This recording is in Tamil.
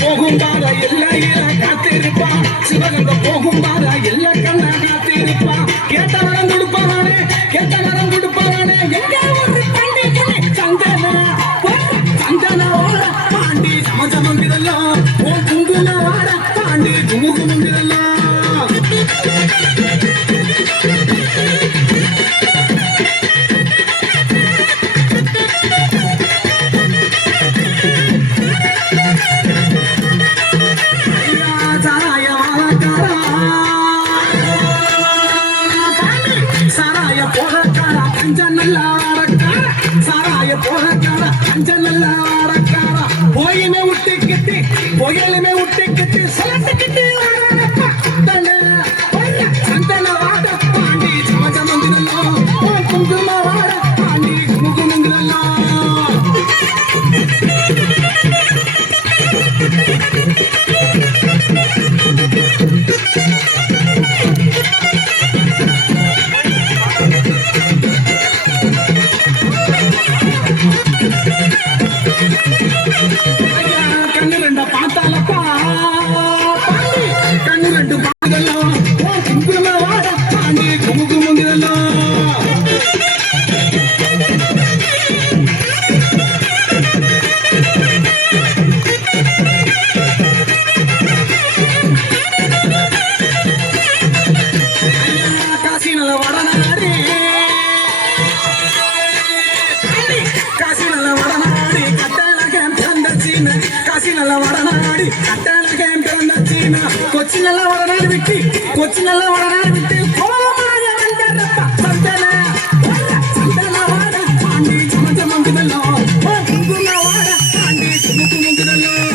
போகும்பாரா எல்லா காத்திருப்பான் சிவகங்க போகும்பாரா எல்லா கண்ணா காத்திருப்பான் கேட்ட வரம் கொடுப்பானே எங்க ஒரு பண்டிகை சந்தன சந்தனோட பாண்டி சமசமங்கிறல்லாம் ஓ குங்குமோட பாண்டி குமுகுமுங்கிறல்லாம் போயுமே விட்டுக்கிட்டு புயலுமே விட்டுக்கிட்டு சொல்லட்டுக்கிட்டு சந்தன வாட பாண்டி சமசமங்கிறல்லாம் குங்கும வாட பாண்டி குமுகுமுங்கிறல்லாம் கண்ணு ரெண்ட பார்த்தாலப்பா கண்ணு ரெண்டு பாடலாம் குங்கும வாட பாண்டி குமுகுமுங்கிறல்லாம் காசி நல்ல வடநாடு காசி நல்ல வடநாடு காசி நல்ல வடநாடு கட்டழகம் பிறந்தீனா கொச்சி நல்ல வடநாடு விட்டு கோலமாக வந்தப்பா சந்தன வாட பாண்டி சமசமங்குதெல்லாம் குங்கும வாட பாண்டி குமுகுமுங்குதெல்லாம்